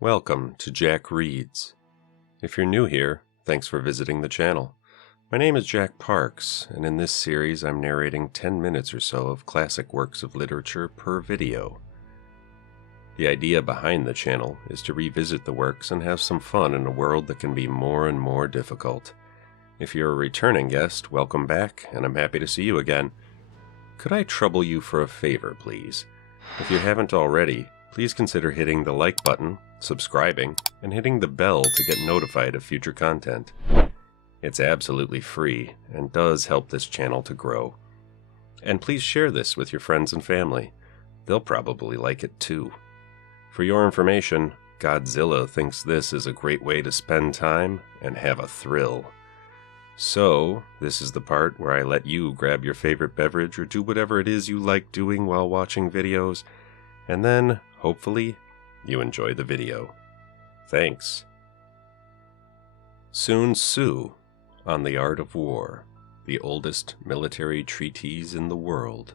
Welcome to Jack Reads. If you're new here, thanks for visiting the channel. My name is TheJackParks, and in this series I'm narrating 10 minutes or so of classic works of literature per video. The idea behind the channel is to revisit the works and have some fun in a world that can be more and more difficult. If you're a returning guest, welcome back, and I'm happy to see you again. Could I trouble you for a favor, please? If you haven't already, please consider hitting the like button, subscribing, and hitting the bell to get notified of future content. It's absolutely free and does help this channel to grow. And please share this with your friends and family. They'll probably like it too. For your information, Godzilla thinks this is a great way to spend time and have a thrill. So, this is the part where I let you grab your favorite beverage or do whatever it is you like doing while watching videos, and then, hopefully, you enjoy the video. Thanks. Sun Tzu on the Art of War, the oldest military treatise in the world.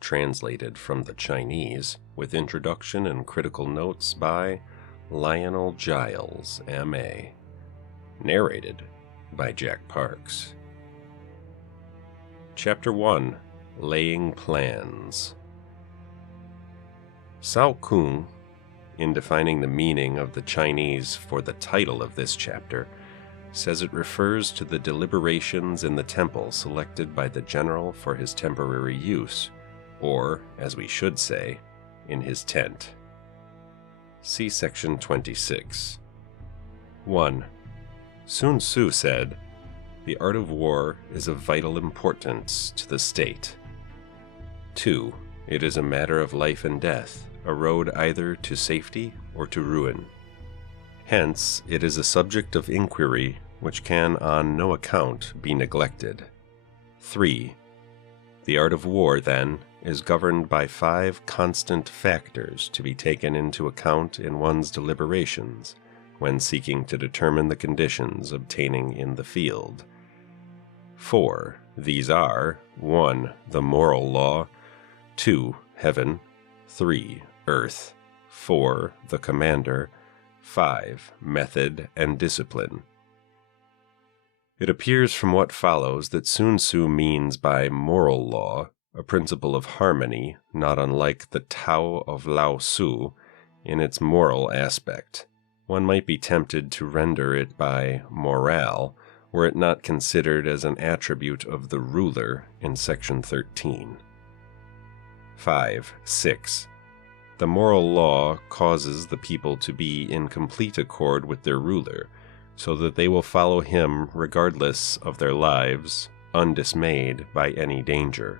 Translated from the Chinese, with introduction and critical notes by Lionel Giles, M.A. Narrated by TheJackParks. Chapter 1. Laying Plans. Cao Kung, in defining the meaning of the Chinese for the title of this chapter, says it refers to the deliberations in the temple selected by the general for his temporary use, or, as we should say, in his tent. See section 26. 1. Sun Tzu said, "The art of war is of vital importance to the state." 2. It is a matter of life and death, a road either to safety or to ruin. Hence, it is a subject of inquiry which can on no account be neglected. 3. The art of war, then, is governed by 5 constant factors to be taken into account in one's deliberations when seeking to determine the conditions obtaining in the field. 4. These are 1. The moral law, 2. Heaven, 3. Earth, 4. The commander, 5. Method and discipline. It appears from what follows that Sun Tzu means by moral law a principle of harmony not unlike the Tao of Lao Tzu in its moral aspect. One might be tempted to render it by morale were it not considered as an attribute of the ruler in section 13. 5. 6. The moral law causes the people to be in complete accord with their ruler, so that they will follow him regardless of their lives, undismayed by any danger.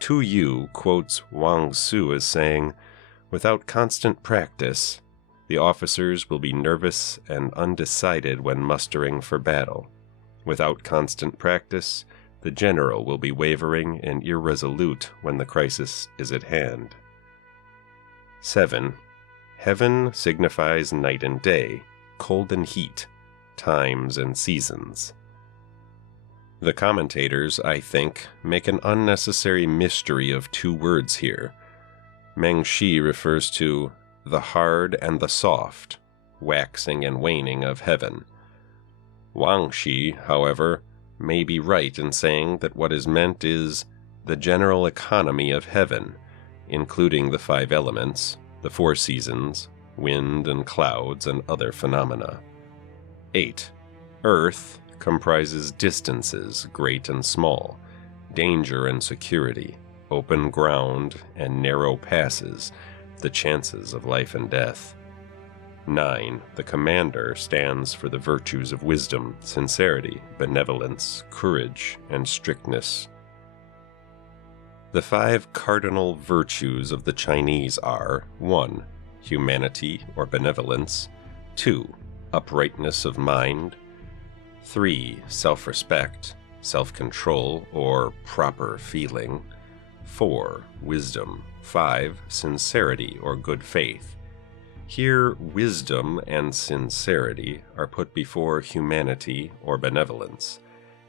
Tu Yu quotes Wang Tzu as saying, "Without constant practice, the officers will be nervous and undecided when mustering for battle. Without constant practice, the general will be wavering and irresolute when the crisis is at hand." 7. Heaven signifies night and day, cold and heat, times and seasons. The commentators, I think, make an unnecessary mystery of 2 words here. Meng Shi refers to the hard and the soft, waxing and waning of heaven. Wang Shi, however, may be right in saying that what is meant is the general economy of heaven, including the 5 elements, the 4 seasons, wind and clouds, and other phenomena. 8. Earth comprises distances, great and small, danger and security, open ground and narrow passes, the chances of life and death. 9. The commander stands for the virtues of wisdom, sincerity, benevolence, courage, and strictness. The 5 cardinal virtues of the Chinese are 1. Humanity or benevolence, 2. Uprightness of mind, 3. Self-respect, self-control, or proper feeling, 4. Wisdom, 5. Sincerity or good faith. Here, wisdom and sincerity are put before humanity or benevolence,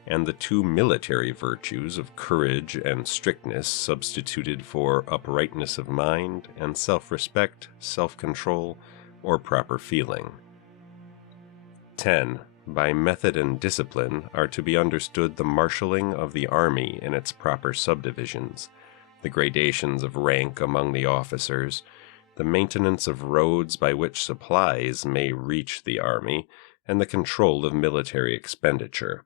and the 2 military virtues of courage and strictness substituted for uprightness of mind and self-respect, self-control, or proper feeling. 10. By method and discipline are to be understood the marshalling of the army in its proper subdivisions, the gradations of rank among the officers, the maintenance of roads by which supplies may reach the army, and the control of military expenditure.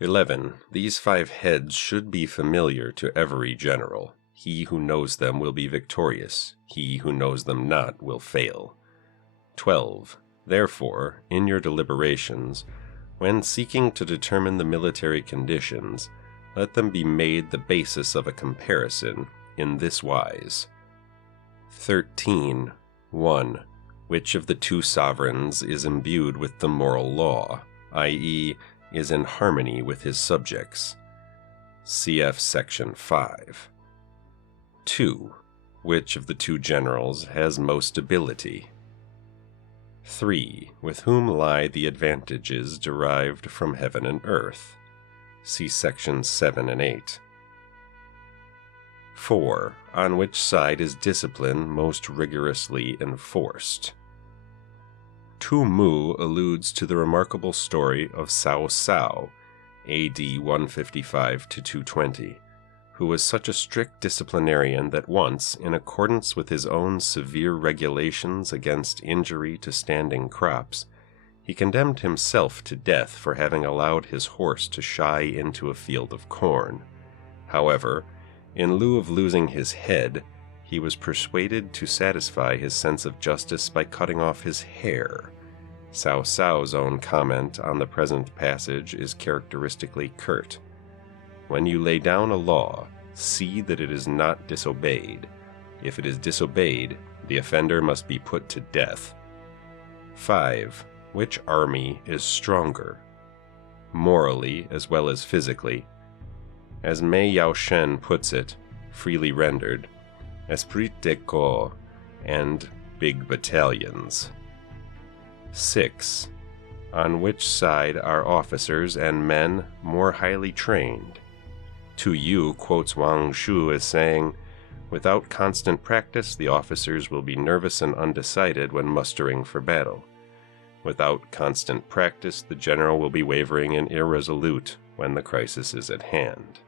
11. These 5 heads should be familiar to every general. He who knows them will be victorious. He who knows them not will fail. 12. Therefore, in your deliberations, when seeking to determine the military conditions, let them be made the basis of a comparison in this wise. 13. 1. Which of the 2 sovereigns is imbued with the moral law, i.e., is in harmony with his subjects? Cf. Section 5. 2. Which of the 2 generals has most ability? 3. With whom lie the advantages derived from heaven and earth? See Sections 7 and 8. 4. On which side is discipline most rigorously enforced? Tu Mu alludes to the remarkable story of Cao Cao, AD 155-220, who was such a strict disciplinarian that once, in accordance with his own severe regulations against injury to standing crops, he condemned himself to death for having allowed his horse to shy into a field of corn. However, in lieu of losing his head, he was persuaded to satisfy his sense of justice by cutting off his hair. Cao Cao's own comment on the present passage is characteristically curt. When you lay down a law, see that it is not disobeyed. If it is disobeyed, the offender must be put to death. 5. Which army is stronger? Morally as well as physically. As Mei Yaoshen puts it, freely rendered, esprit de corps and big battalions. 6. On which side are officers and men more highly trained? Tu Yu quotes Wang Shu as saying, "Without constant practice, the officers will be nervous and undecided when mustering for battle. Without constant practice, the general will be wavering and irresolute when the crisis is at hand."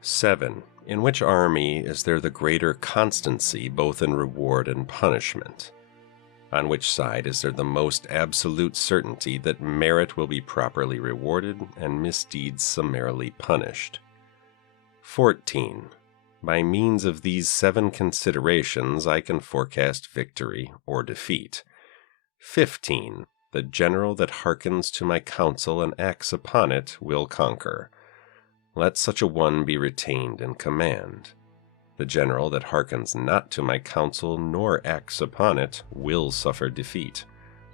7. In which army is there the greater constancy both in reward and punishment? On which side is there the most absolute certainty that merit will be properly rewarded and misdeeds summarily punished? 14. By means of these 7 considerations I can forecast victory or defeat. 15. The general that hearkens to my counsel and acts upon it will conquer. Let such a one be retained in command. The general that hearkens not to my counsel nor acts upon it will suffer defeat.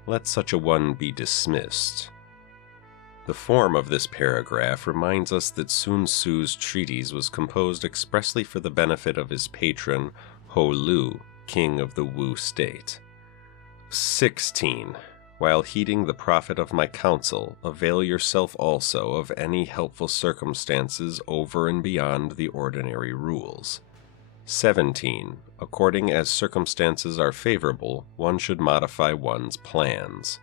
Let such a one be dismissed. The form of this paragraph reminds us that Sun Tzu's treatise was composed expressly for the benefit of his patron, Ho Lu, king of the Wu state. 16. While heeding the profit of my counsel, avail yourself also of any helpful circumstances over and beyond the ordinary rules. 17. According as circumstances are favorable, one should modify one's plans.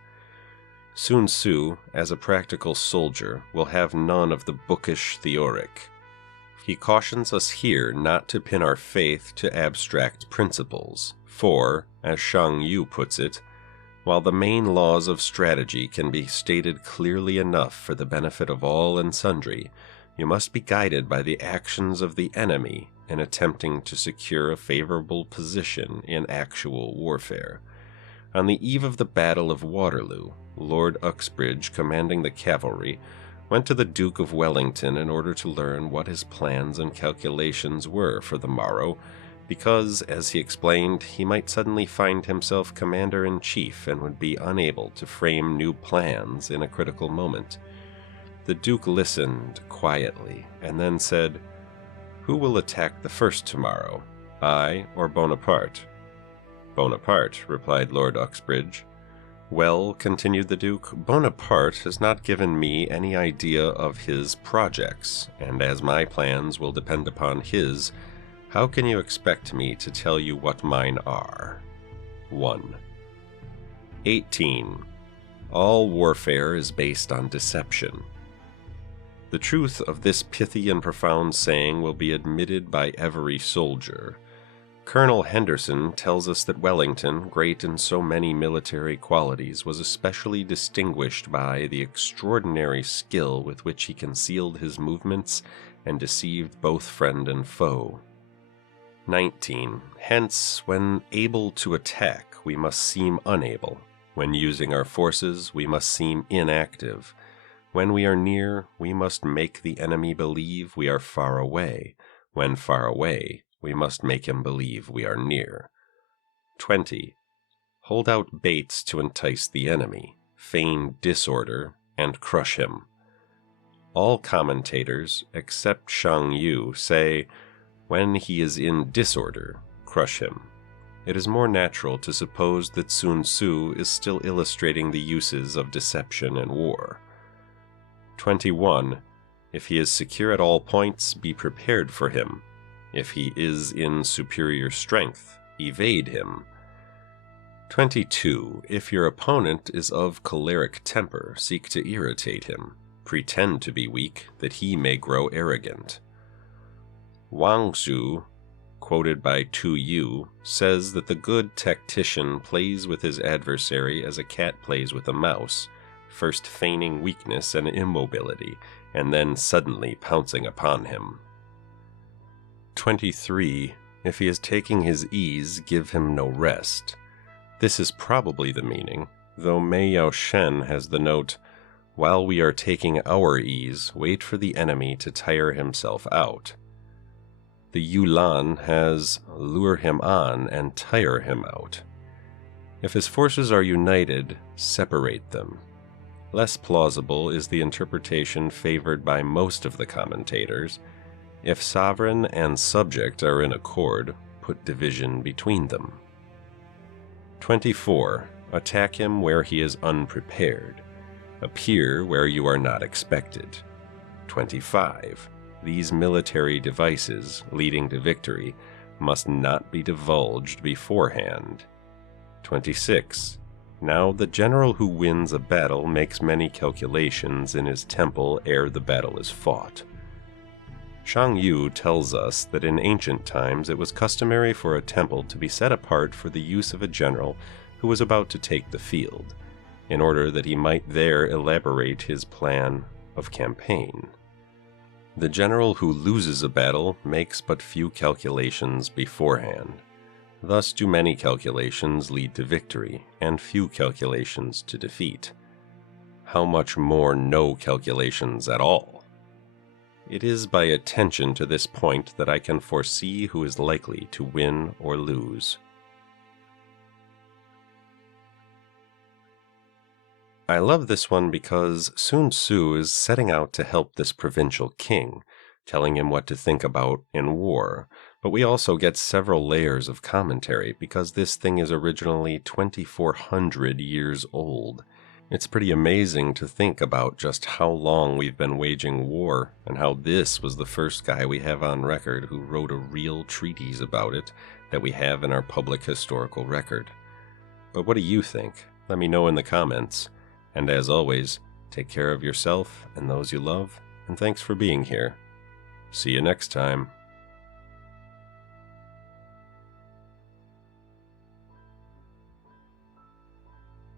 Sun Tzu, as a practical soldier, will have none of the bookish theoric. He cautions us here not to pin our faith to abstract principles, for, as Shang Yu puts it, while the main laws of strategy can be stated clearly enough for the benefit of all and sundry, you must be guided by the actions of the enemy in attempting to secure a favorable position in actual warfare. On the eve of the Battle of Waterloo, Lord Uxbridge, commanding the cavalry, went to the Duke of Wellington in order to learn what his plans and calculations were for the morrow, because, as he explained, he might suddenly find himself commander-in-chief and would be unable to frame new plans in a critical moment. The Duke listened quietly and then said, "Who will attack the first tomorrow, I or Bonaparte?" "Bonaparte," replied Lord Uxbridge. "Well," continued the Duke, "Bonaparte has not given me any idea of his projects, and as my plans will depend upon his, how can you expect me to tell you what mine are?" 1. 18. All warfare is based on deception. The truth of this pithy and profound saying will be admitted by every soldier. Colonel Henderson tells us that Wellington, great in so many military qualities, was especially distinguished by the extraordinary skill with which he concealed his movements and deceived both friend and foe. 19. Hence, when able to attack, we must seem unable. When using our forces, we must seem inactive. When we are near, we must make the enemy believe we are far away. When far away, we must make him believe we are near. 20. Hold out baits to entice the enemy, feign disorder, and crush him. All commentators, except Shang Yu, say, when he is in disorder, crush him. It is more natural to suppose that Sun Tzu is still illustrating the uses of deception in war. 21. If he is secure at all points, be prepared for him. If he is in superior strength, evade him. 22. If your opponent is of choleric temper, seek to irritate him. Pretend to be weak, that he may grow arrogant. Wang Zhu, quoted by Tu Yu, says that the good tactician plays with his adversary as a cat plays with a mouse, first feigning weakness and immobility, and then suddenly pouncing upon him. 23. If he is taking his ease, give him no rest. This is probably the meaning, though Mei Yao Shen has the note, while we are taking our ease, wait for the enemy to tire himself out. The Yulan has lure him on and tire him out. If his forces are united, separate them. Less plausible is the interpretation favored by most of the commentators. If sovereign and subject are in accord, put division between them. 24. Attack him where he is unprepared. Appear where you are not expected. 25. These military devices, leading to victory, must not be divulged beforehand. 26. Now the general who wins a battle makes many calculations in his temple ere the battle is fought. Shang Yu tells us that in ancient times it was customary for a temple to be set apart for the use of a general who was about to take the field, in order that he might there elaborate his plan of campaign. The general who loses a battle makes but few calculations beforehand. Thus do many calculations lead to victory, and few calculations to defeat. How much more no calculations at all? It is by attention to this point that I can foresee who is likely to win or lose. I love this one because Sun Tzu is setting out to help this provincial king, telling him what to think about in war, but we also get several layers of commentary because this thing is originally 2,400 years old. It's pretty amazing to think about just how long we've been waging war, and how this was the first guy we have on record who wrote a real treatise about it that we have in our public historical record. But what do you think? Let me know in the comments. And as always, take care of yourself and those you love, and thanks for being here. See you next time.